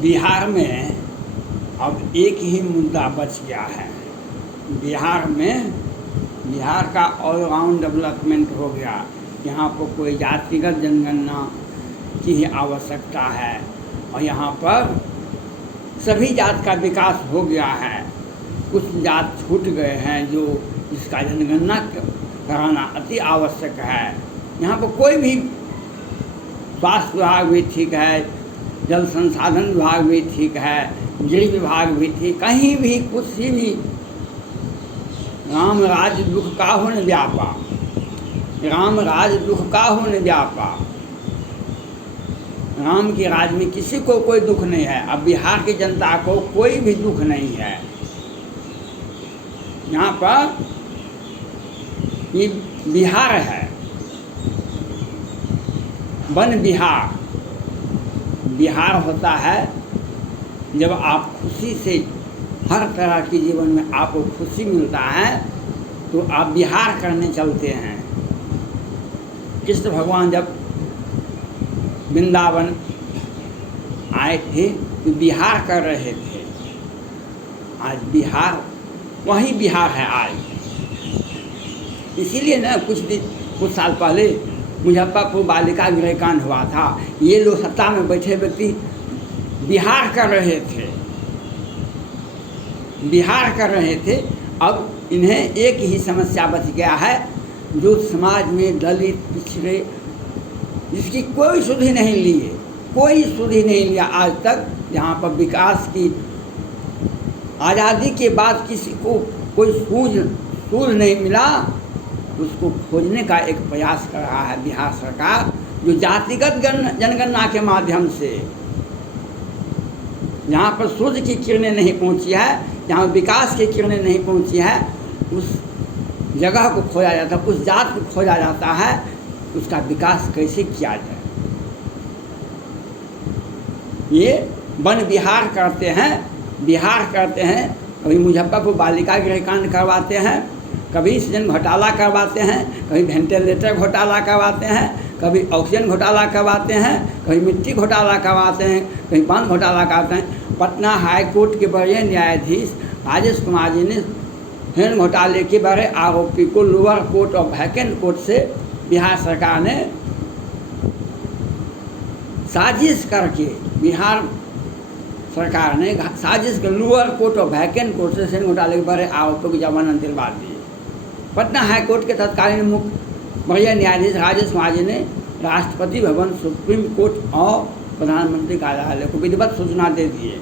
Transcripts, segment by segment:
बिहार में अब एक ही मुद्दा बच गया है। बिहार का ऑलराउंड डेवलपमेंट हो गया। यहाँ पर कोई जातिगत जनगणना की ही आवश्यकता है और यहाँ पर सभी जात का विकास हो गया है। कुछ जात छूट गए हैं जो इसका जनगणना कराना अति आवश्यक है। यहाँ पर कोई भी स्वास्थ्य विभाग भी ठीक है, जल संसाधन विभाग भी ठीक है, गृह विभाग भी ठीक, कहीं भी कुछ भी राम राज दुख का हो न व्यापा, राम राज दुख का हो न व्यापा। राम के राज में किसी को कोई दुख नहीं है। अब बिहार की जनता को कोई भी दुख नहीं है। यहाँ पर ये बिहार है, वन बिहार। बिहार होता है जब आप खुशी से हर तरह के जीवन में आपको खुशी मिलता है तो आप बिहार करने चलते हैं। कृष्ण भगवान जब वृंदावन आए थे तो बिहार कर रहे थे। आज बिहार वही बिहार है आज। इसीलिए ना कुछ साल पहले मुजफ्फरपुर बालिका गृह कांड हुआ था। ये लोग सत्ता में बैठे व्यक्ति बिहार कर रहे थे, बिहार कर रहे थे। अब इन्हें एक ही समस्या बच गया है जो समाज में दलित पिछड़े जिसकी कोई सुधि नहीं लिए, कोई सुधि नहीं लिया आज तक। जहाँ पर विकास की आज़ादी के बाद किसी को कोई सूझ नहीं मिला, उसको खोजने का एक प्रयास कर रहा है बिहार सरकार, जो जातिगत जनगणना के माध्यम से जहाँ पर सूर्य की किरणें नहीं पहुँची है, जहाँ विकास की किरणें नहीं पहुँची है, उस जगह को खोजा जाता है, उस जात को खोजा जाता है, उसका विकास कैसे किया जाए। ये वन बिहार करते हैं। कभी मुजफ्फरपुर बालिका गृह कांड करवाते हैं, कभी सृजन घोटाला करवाते हैं, कभी वेंटिलेटर घोटाला करवाते हैं, कभी ऑक्सीजन घोटाला करवाते हैं, कभी मिट्टी घोटाला करवाते हैं, कभी पान घोटाला करवाते हैं। पटना हाई कोर्ट के बड़े न्यायाधीश राजेश कुमार जी ने हेन घोटाले के बड़े आरोपी को लोअर कोर्ट और वैकेंट कोर्ट से बिहार सरकार ने साजिश करके लोअर कोर्ट और वैकेंट कोर्ट से हेन घोटाले के बड़े आरोपियों की जमानत दिलवा दी। पटना हाई कोर्ट के तत्कालीन मुख्य बड़े न्यायाधीश राजेश कुमार जी ने राष्ट्रपति भवन, सुप्रीम कोर्ट और प्रधानमंत्री कार्यालय को विधिवत सूचना दे दिए।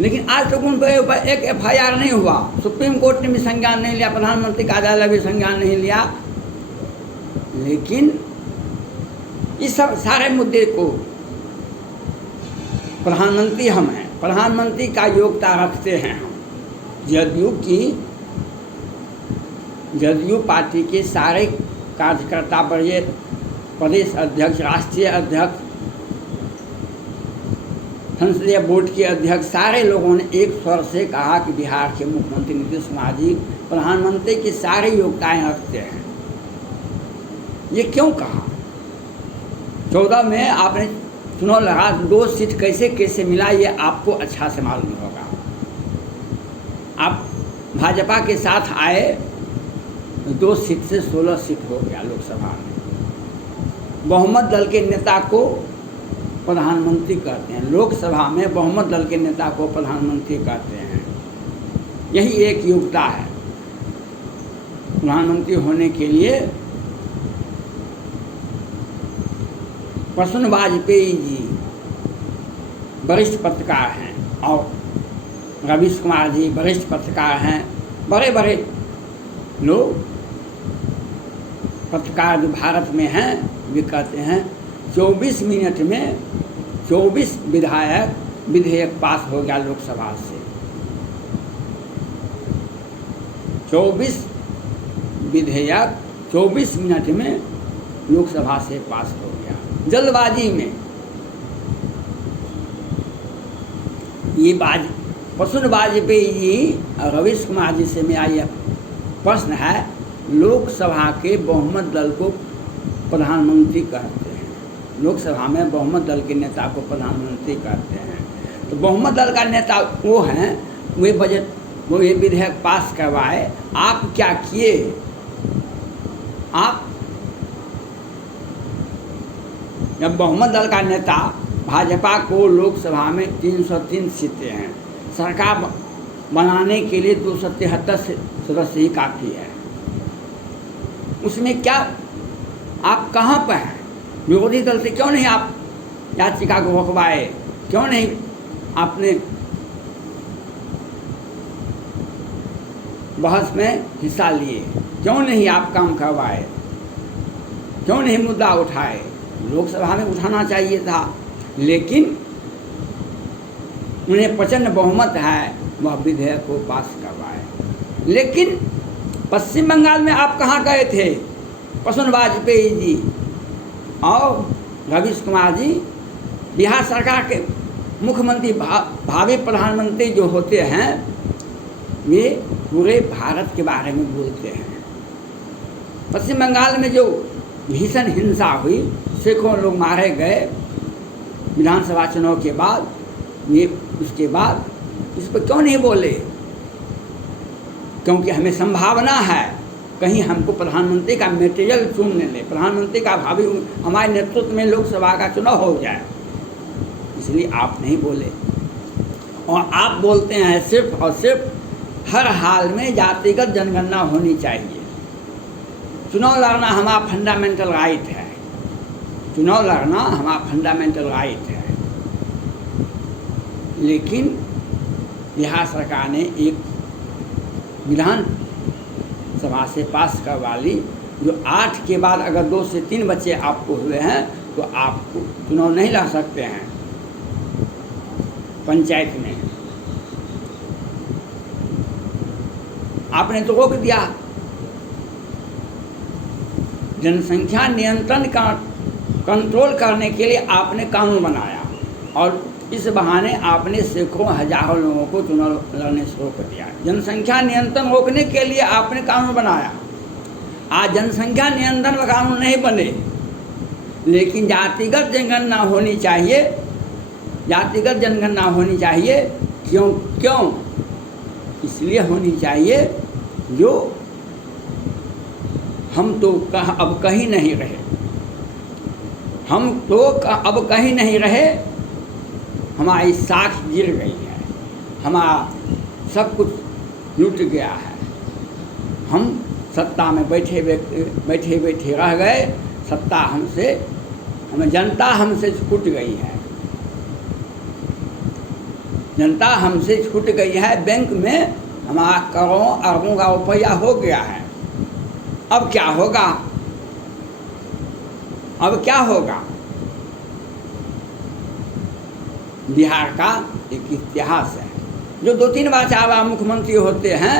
लेकिन आज तक उन पर एक FIR नहीं हुआ। सुप्रीम कोर्ट ने भी संज्ञान नहीं लिया, प्रधानमंत्री कार्यालय भी संज्ञान नहीं लिया। लेकिन इस सब सारे मुद्दे को प्रधानमंत्री हम हैं, प्रधानमंत्री का योग्यता रखते हैं हम। जदयू पार्टी के सारे कार्यकर्ता, बड़े प्रदेश अध्यक्ष, राष्ट्रीय अध्यक्ष, संसदीय बोर्ड के अध्यक्ष, सारे लोगों ने एक स्वर से कहा कि बिहार के मुख्यमंत्री नीतीश कुमार जी प्रधानमंत्री की सारी योग्यताएं रखते हैं। ये क्यों कहा? 14 में आपने चुनाव लगा, 2 सीट कैसे मिला ये आपको अच्छा से मालूम होगा। आप भाजपा के साथ आए, 2 सीट से 16 सीट हो गया लोकसभा में। बहुमत दल के नेता को प्रधानमंत्री कहते हैं, लोकसभा में बहुमत दल के नेता को प्रधानमंत्री कहते हैं। यही एक योग्यता है प्रधानमंत्री होने के लिए। प्रसून वाजपेयी जी वरिष्ठ पत्रकार हैं और रवीश कुमार जी वरिष्ठ पत्रकार हैं। बड़े लोग पत्रकार जो भारत में हैं वे कहते हैं 24 मिनट में 24 विधेयक पास हो गया लोकसभा से। 24 विधेयक 24 मिनट में लोकसभा से पास हो गया, जल्दबाजी में। ये प्रसून वाजपेयी जी और रवीश कुमार जी से मेरा यह प्रश्न है, लोकसभा के बहुमत दल को प्रधानमंत्री कहते हैं, लोकसभा में बहुमत दल के नेता को प्रधानमंत्री कहते हैं। तो बहुमत दल का नेता वो हैं, वो ये विधेयक पास करवाए। आप क्या किए? आप जब बहुमत दल का नेता, भाजपा को लोकसभा में 303 सीटें हैं, सरकार बनाने के लिए 273 सदस्य ही काफ़ी है। उसमें क्या आप कहाँ पर हैं? विरोधी दल से क्यों नहीं आप याचिका को रोकवाए? क्यों नहीं आपने बहस में हिस्सा लिए? क्यों नहीं आप काम करवाए? क्यों नहीं मुद्दा उठाए? लोकसभा में उठाना चाहिए था, लेकिन उन्हें प्रचंड बहुमत है, वह विधेयक को पास करवाए। लेकिन पश्चिम बंगाल में आप कहाँ गए थे? प्रसून वाजपेयी जी और रवीश कुमार जी बिहार सरकार के मुख्यमंत्री, भावी प्रधानमंत्री जो होते हैं, वे पूरे भारत के बारे में बोलते हैं। पश्चिम बंगाल में जो भीषण हिंसा हुई, सैकड़ों लोग मारे गए विधानसभा चुनाव के बाद, ये उसके बाद इस पर क्यों नहीं बोले? क्योंकि हमें संभावना है कहीं हमको प्रधानमंत्री का मटेरियल चुन ले, प्रधानमंत्री का भावी हमारे नेतृत्व में लोकसभा का चुनाव हो जाए, इसलिए आप नहीं बोले। और आप बोलते हैं सिर्फ और सिर्फ हर हाल में जातिगत जनगणना होनी चाहिए। चुनाव लड़ना हमारा फंडामेंटल राइट है, चुनाव लड़ना हमारा फंडामेंटल राइट है। लेकिन बिहार सरकार ने एक विधानसभा से पास करवा ली, जो 8 के बाद अगर 2 से 3 बच्चे आपको हुए हैं तो आप चुनाव नहीं लड़ सकते हैं पंचायत में। आपने तो रोक दिया। जनसंख्या नियंत्रण का कंट्रोल करने के लिए आपने कानून बनाया, और इस बहाने आपने सैकड़ों हजारों लोगों को चुनाव लड़ने से रोक दिया। जनसंख्या नियंत्रण रोकने के लिए आपने कानून बनाया। आज जनसंख्या नियंत्रण कानून नहीं बने, लेकिन जातिगत जनगणना होनी चाहिए, जातिगत जनगणना होनी चाहिए। क्यों? इसलिए होनी चाहिए जो हम तो अब कहीं नहीं रहे, हम तो अब कहीं नहीं रहे, हमारी साख गिर गई है, हमारा सब कुछ लूट गया है, हम सत्ता में बैठे बैठे रह गए, सत्ता हमसे, हमें जनता हमसे छूट गई है, जनता हमसे छूट गई है। बैंक में हमारा करोड़ों अरबों का रुपया हो गया है। अब क्या होगा? अब क्या होगा? बिहार का एक इतिहास है। जो 2-3 बार 4 बार मुख्यमंत्री होते हैं,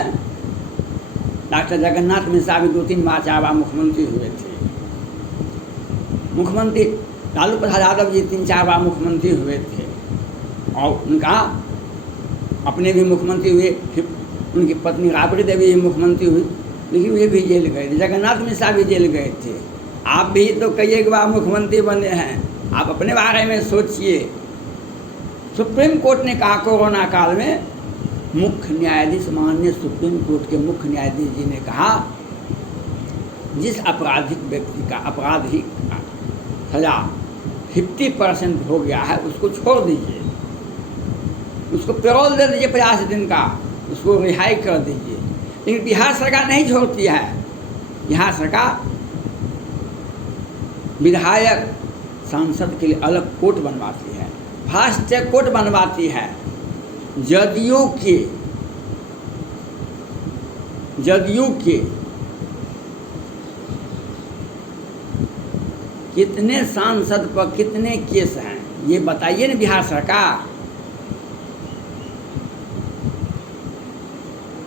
डॉक्टर जगन्नाथ मिश्रा भी 2-3 बार 4 बार मुख्यमंत्री हुए थे। मुख्यमंत्री लालू प्रसाद यादव जी 3-4 बार मुख्यमंत्री हुए थे, और उनका अपने भी मुख्यमंत्री हुए, फिर उनकी पत्नी राबड़ी देवी भी मुख्यमंत्री हुई, लेकिन वे भी जेल गए थे। जगन्नाथ मिश्रा भी जेल गए थे। आप भी तो कई एक बार मुख्यमंत्री बने हैं, आप अपने बारे में सोचिए। सुप्रीम कोर्ट ने कहा कोरोना काल में, मुख्य न्यायाधीश, माननीय सुप्रीम कोर्ट के मुख्य न्यायाधीश जी ने कहा, जिस आपराधिक व्यक्ति का आपराधिक सजा 50% हो गया है, उसको छोड़ दीजिए, उसको पैरोल दे दीजिए 50 दिन का, उसको रिहाई कर दीजिए। लेकिन बिहार सरकार नहीं छोड़ती है। बिहार सरकार विधायक, सांसद के लिए अलग कोर्ट बनवाती है, फास्ट ट्रैक कोर्ट बनवाती है। जदयू के कितने सांसद पर कितने केस हैं, ये बताइए ना बिहार सरकार।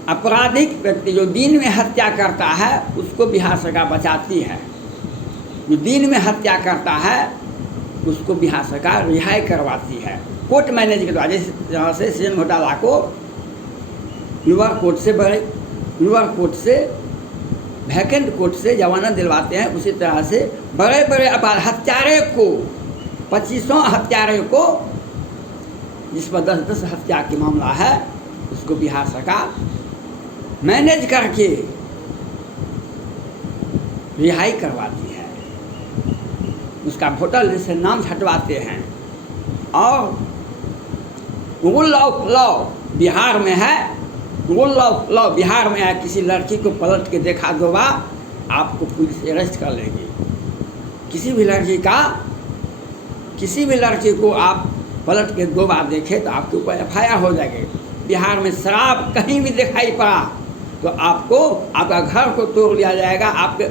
आपराधिक व्यक्ति जो दिन में हत्या करता है, उसको बिहार सरकार बचाती है। जो दिन में हत्या करता है, उसको बिहार सरकार रिहाई करवाती है कोर्ट मैनेज के द्वारा। जैसे से सीएम घोटाला को लोअर कोर्ट से वैकेंट कोर्ट से जमानत दिलवाते हैं, उसी तरह से बड़े बड़े अपराध, हत्यारे को 25वां हत्यारे को, जिस पर 10-10 हत्या की मामला है, उसको बिहार सरकार मैनेज करके रिहाई करवाती है, उसका वोटर लिस्ट से नाम हटवाते हैं। और रूल ऑफ लॉ बिहार में है, रूल ऑफ लॉ बिहार में है, किसी लड़की को पलट के देखा 2 बार, आपको पुलिस अरेस्ट कर लेगी। किसी भी लड़की को आप पलट के 2 बार देखे तो आपके ऊपर FIR हो जाएगी। बिहार में शराब कहीं भी दिखाई पड़ा तो आपको, आपका घर को तोड़ लिया जाएगा, आपके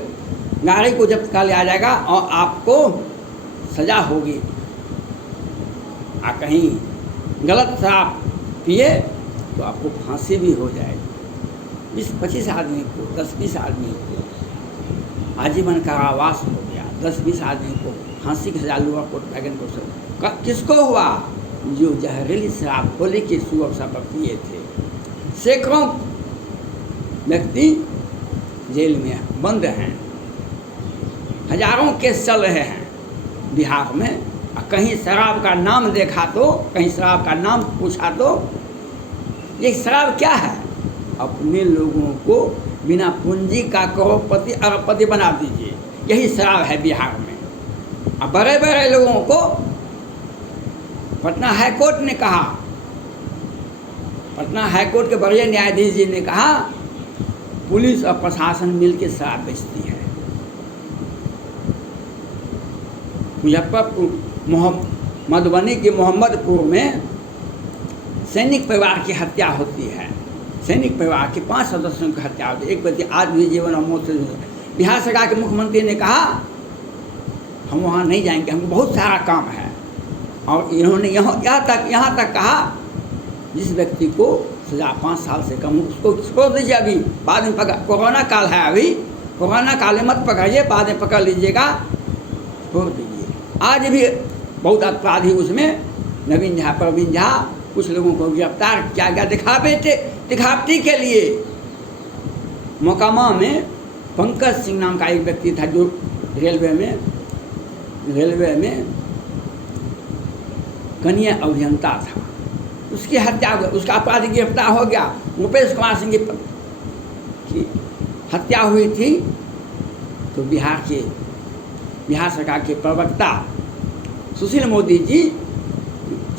गाड़ी को जब्त कर लिया जाएगा और आपको सजा होगी। कहीं गलत शराब पिए तो आपको फांसी भी हो जाएगी। 20-25 आदमी को, 10-20 आदमी को आजीवन कारावास हो गया, 10-20 आदमी को फांसी की सजा लोअर कोर्ट वैगन कोर्ट। किसको हुआ? जो जहरीली शराब होली के शुभ अवसर पर पिए थे। सैकड़ों व्यक्ति जेल में बंद हैं, हजारों केस चल रहे हैं बिहार में। कहीं शराब का नाम देखा तो, कहीं शराब का नाम पूछा तो, ये शराब क्या है? अपने लोगों को बिना पूंजी का करोड़पति अरबपति बना दीजिए, यही शराब है बिहार में। अब बड़े बड़े लोगों को पटना हाईकोर्ट ने कहा, पटना हाईकोर्ट के बड़े न्यायाधीश जी ने कहा, पुलिस और प्रशासन मिलकर शराब बेचती है। मुजफ्फरपुर, मधुबनी के मोहम्मदपुर में सैनिक परिवार की हत्या होती है। सैनिक परिवार के 5 सदस्यों की हत्या होती है। एक व्यक्ति आज भी जीवन और मौत से। बिहार सरकार के मुख्यमंत्री ने कहा हम वहाँ नहीं जाएंगे, हमको बहुत सारा काम है। और इन्होंने यहाँ तक कहा जिस व्यक्ति को सजा 5 साल से कम उसको छोड़ दीजिए, अभी बाद में पकड़, कोरोना काल है, अभी कोरोना काल में मत पकड़िए, बाद में पकड़ लीजिएगा, छोड़ दीजिए। आज भी बहुत अपराधी उसमें नवीन झा, प्रवीण झा, कुछ लोगों को गिरफ्तार किया गया दिखावटी के लिए। मोकामा में पंकज सिंह नाम का एक व्यक्ति था जो रेलवे में कनीय अभियंता था, उसकी हत्या हो गई, उसका अपराधी गिरफ्तार हो गया। मुकेश कुमार सिंह की हत्या हुई थी तो बिहार सरकार के प्रवक्ता सुशील मोदी जी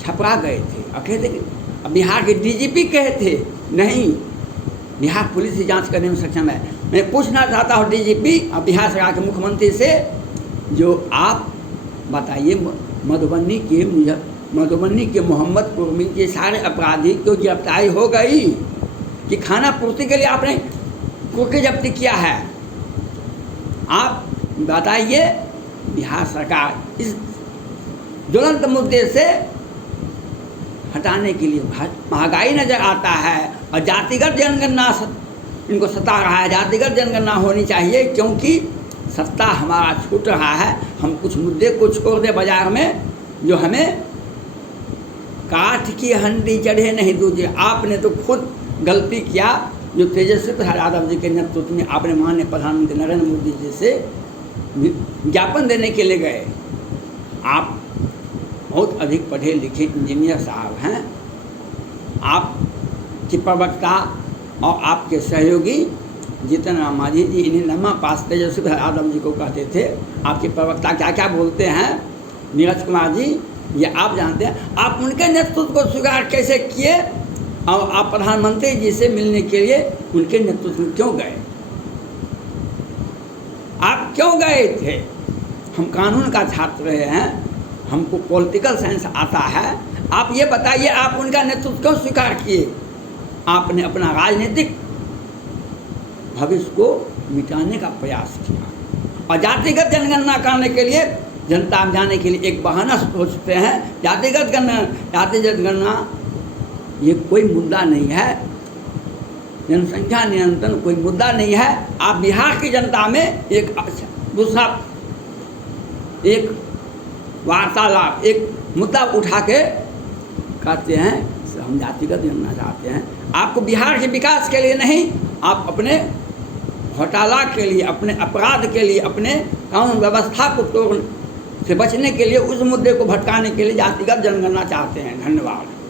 छपरा गए थे और कहते अब बिहार के DGP कहे थे नहीं, बिहार पुलिस ही जांच करने में सक्षम है। मैं पूछना चाहता हूँ DGP और बिहार सरकार के मुख्यमंत्री से, जो आप बताइए मधुबनी के मोहम्मदपुर में ये सारे अपराधी को गिरफ्तारी हो गई कि खाना पूर्ति के लिए आपने कुर्की जब्ती किया है? आप बताइए। बिहार सरकार इस ज्वलंत मुद्दे से हटाने के लिए महंगाई नज़र आता है और जातिगत जनगणना इनको सता रहा है। जातिगत जनगणना होनी चाहिए क्योंकि सत्ता हमारा छूट रहा है। हम कुछ मुद्दे को छोड़ दे बाजार में, जो हमें काठ की हंडी चढ़े नहीं दूजे। आपने तो खुद गलती किया, जो तेजस्वी प्रसाद यादव जी के नेतृत्व में आपने माननीय प्रधानमंत्री नरेंद्र मोदी जी से ज्ञापन देने के लिए गए। आप बहुत अधिक पढ़े लिखे इंजीनियर साहब हैं, आपके प्रवक्ता और आपके सहयोगी जीतन राम मांझी जी, इन्हें नमा पास तेजस्वी प्रसाद यादव जी को कहते थे। आपके प्रवक्ता क्या क्या बोलते हैं, नीरज कुमार जी, ये आप जानते हैं। आप उनके नेतृत्व को स्वीकार कैसे किए और आप प्रधानमंत्री जी से मिलने के लिए उनके नेतृत्व में क्यों गए? आप क्यों गए थे? हम कानून का छात्र रहे हैं, हमको पॉलिटिकल साइंस आता है। आप ये बताइए, आप उनका नेतृत्व क्यों स्वीकार किए? आपने अपना राजनीतिक भविष्य को मिटाने का प्रयास किया और जातिगत जनगणना करने के लिए, जनता में जाने के लिए एक बहाना सोचते हैं। जातिगत गणना ये कोई मुद्दा नहीं है, जनसंख्या नियंत्रण कोई मुद्दा नहीं है। आप बिहार की जनता में एक दूसरा एक वार्तालाप, एक मुद्दा उठा के कहते हैं हम जातिगत जनगणना चाहते हैं। आपको बिहार के विकास के लिए नहीं, आप अपने घोटाला के लिए, अपने अपराध के लिए, अपने कानून व्यवस्था को तोड़ने से बचने के लिए, उस मुद्दे को भटकाने के लिए जातिगत जनगणना चाहते हैं। धन्यवाद।